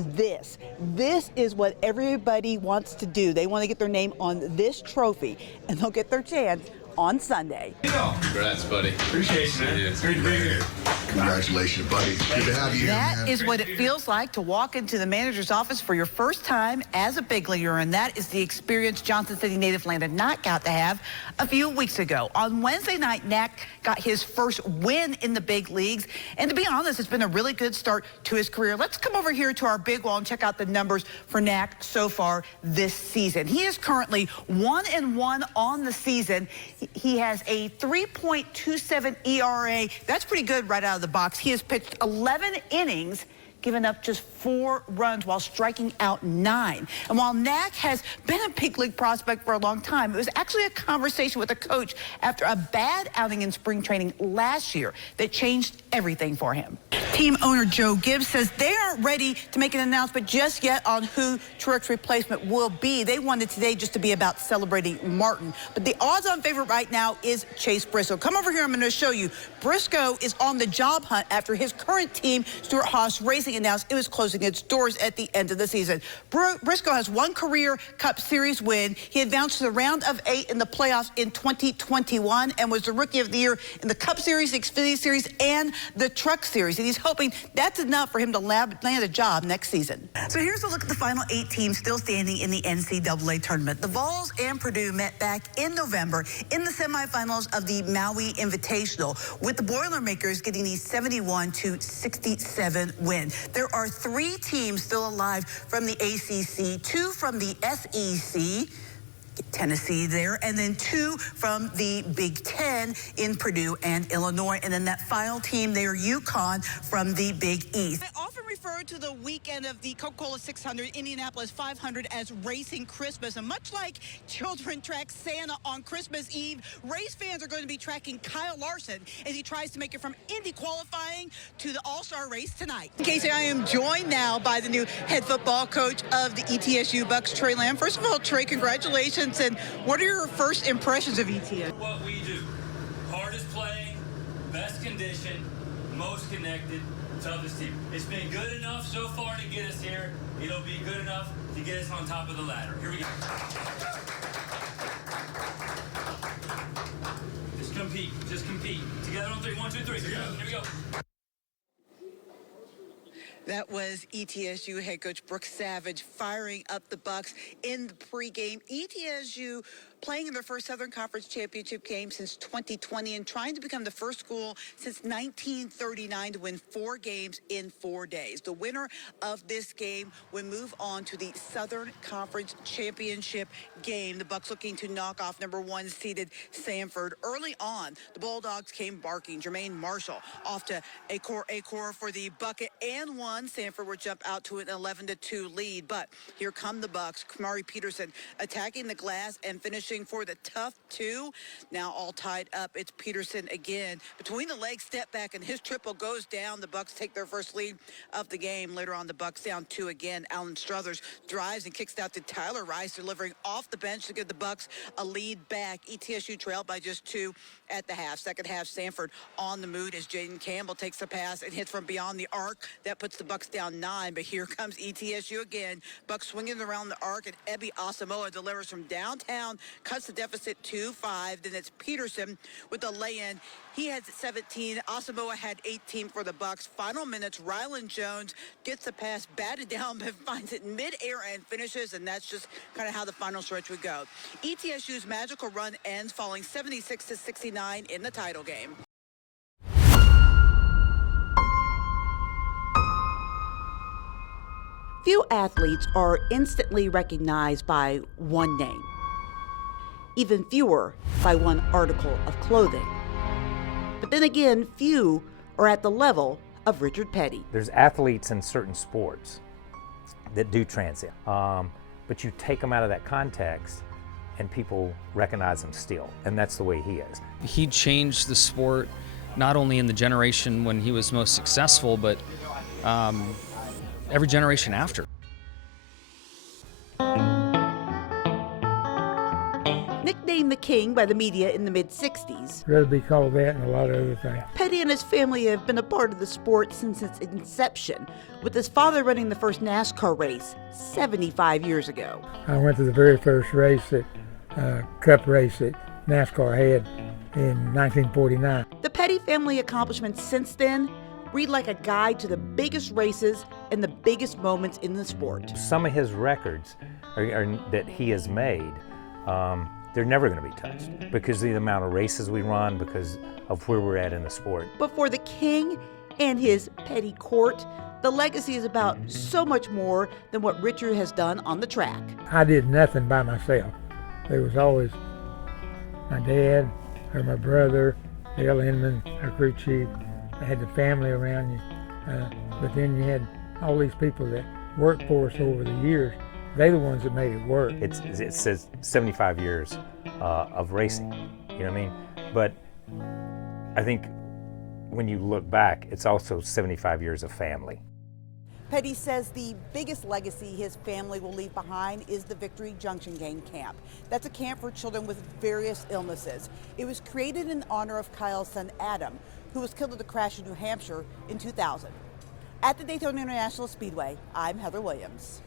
This is what everybody wants to do. They want to get their name on this trophy, and they'll get their chance on Sunday. Congrats, buddy. Appreciate it, man. It's great to be here. Congratulations, buddy. Good to have you here, That man. is what it feels like to walk into the manager's office for your first time as a big leaguer, and that is the experience Johnson City native Landon Knack got to have a few weeks ago. On Wednesday night, Knack got his first win in the big leagues, and to be honest, it's been a really good start to his career. Let's come over here to our big wall and check out the numbers for Knack so far this season. He is currently 1-1 on the season. He has a 3.27 ERA. That's pretty good right out of the box. He has pitched 11 innings, given up just 4 runs while striking out 9. And while Knack has been a big league prospect for a long time, it was actually a conversation with a coach after a bad outing in spring training last year that changed everything for him. Team owner Joe Gibbs says they aren't ready to make an announcement just yet on who Truex replacement will be. They wanted today just to be about celebrating Martin. But the odds-on favorite right now is Chase Briscoe. Come over here, I'm going to show you. Briscoe is on the job hunt after his current team, Stuart Haas Racing, announced it was closing its doors at the end of the season. Briscoe has 1 career Cup Series win. He advanced to the round of 8 in the playoffs in 2021 and was the Rookie of the Year in the Cup Series, the Xfinity Series, and the Truck Series. And he's hoping that's enough for him to land a job next season. So here's a look at the final 8 teams still standing in the NCAA tournament. The Vols and Purdue met back in November in the semifinals of the Maui Invitational, with the Boilermakers getting the 71-67 win. There are 3 teams still alive from the ACC, 2 from the SEC, Tennessee there, and then 2 from the Big Ten in Purdue and Illinois. And then that final team there, UConn from the Big East. I often refer to the weekend of the Coca-Cola 600, Indianapolis 500 as Racing Christmas. And much like children track Santa on Christmas Eve, race fans are going to be tracking Kyle Larson as he tries to make it from Indy qualifying to the All-Star race tonight. Casey, I am joined now by the new head football coach of the ETSU Bucks, Trey Lamb. First of all, Trey, congratulations. And what are your first impressions of ETSU? What we do. Hardest playing, best condition, most connected, toughest team. It's been good enough so far to get us here. It'll be good enough to get us on top of the ladder. Here we go. Just compete. Just compete. Together on 3. 1, 2, 3. Here we go. That was ETSU head coach Brooks Savage firing up the Bucks in the pregame. ETSU playing in their first Southern Conference championship game since 2020 and trying to become the first school since 1939 to win 4 games in 4 days. The winner of this game will move on to the Southern Conference championship game. The Bucks looking to knock off number 1 seeded Samford. Early on, the Bulldogs came barking. Jermaine Marshall off to Acor for the bucket and 1. Samford would jump out to an 11-2 lead, but here come the Bucks. Kamari Peterson attacking the glass and finishing for the tough 2. Now all tied up. It's Peterson again. Between the legs, step back, and his triple goes down. The Bucks take their first lead of the game. Later on, the Bucks down 2 again. Alan Struthers drives and kicks out to Tyler Rice, delivering off the bench to give the Bucks a lead back. ETSU trailed by just 2 at the half. Second half, Samford on the move as Jaden Campbell takes the pass and hits from beyond the arc. That puts the Bucks down 9, but here comes ETSU again. Bucks swinging around the arc, and Ebby Asamoah delivers from downtown, cuts the deficit to 5. Then it's Peterson with the lay-in. He has 17. Asamoah had 18 for the Bucks. Final minutes, Rylan Jones gets the pass batted down, but finds it mid-air and finishes, and that's just kind of how the final stretch would go. ETSU's magical run ends, falling 76-69 in the title game. Few athletes are instantly recognized by one name. Even fewer by one article of clothing. But then again, few are at the level of Richard Petty. There's athletes in certain sports that do transcend, but you take them out of that context and people recognize him still, and that's the way he is. He changed the sport not only in the generation when he was most successful, but every generation after. Nicknamed the king by the media in the mid-60s. Rather be called that and a lot of other things. Petty and his family have been a part of the sport since its inception, with his father running the first NASCAR race 75 years ago. I went to the very first race, Cup race that NASCAR had in 1949. The Petty family accomplishments since then read like a guide to the biggest races and the biggest moments in the sport. Some of his records that he has made, they're never going to be touched because of the amount of races we run, because of where we're at in the sport. But for the king and his Petty court, the legacy is about so much more than what Richard has done on the track. I did nothing by myself. There was always my dad or my brother, Dale Inman, our crew chief. I had the family around you, but then you had all these people that worked for us over the years. They're the ones that made it work. It says 75 years of racing, you know what I mean? But I think when you look back, it's also 75 years of family. Petty says the biggest legacy his family will leave behind is the Victory Junction Gang Camp. That's a camp for children with various illnesses. It was created in honor of Kyle's son Adam, who was killed in a crash in New Hampshire in 2000. At the Daytona International Speedway, I'm Heather Williams.